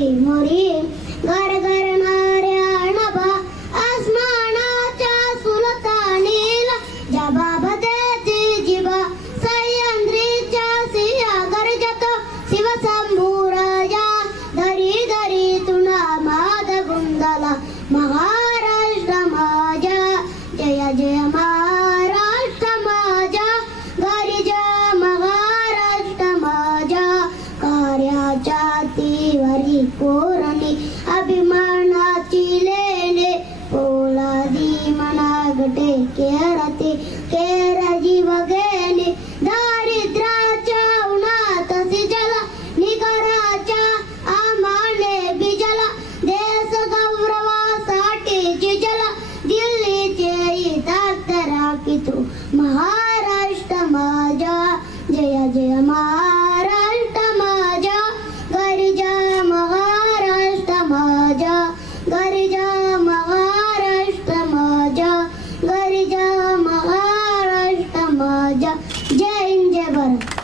मोरी गरगरणाऱ्या नभा आसमानाच्या सुलतानीला जबाबदेची जिभा सह्याद्रीच्या सिंहा गर्जत शिवशंभूराजा धरी धरी तुना माद गुंदला महाराष्ट्र माझा जय जय महाराष्ट्र माझा गरिज महाराष्ट्र माझा कार्याच्या तीवरी कोरणी अभिमानाची लेणे पोलादी मनागटे केरते केर जीव गेले दारिद्र्याच्या उन्हात सिजला निगराच्या आमाने बिजला देश गौरवासाठी झिजला दिल्लीचे इथं राखितो महा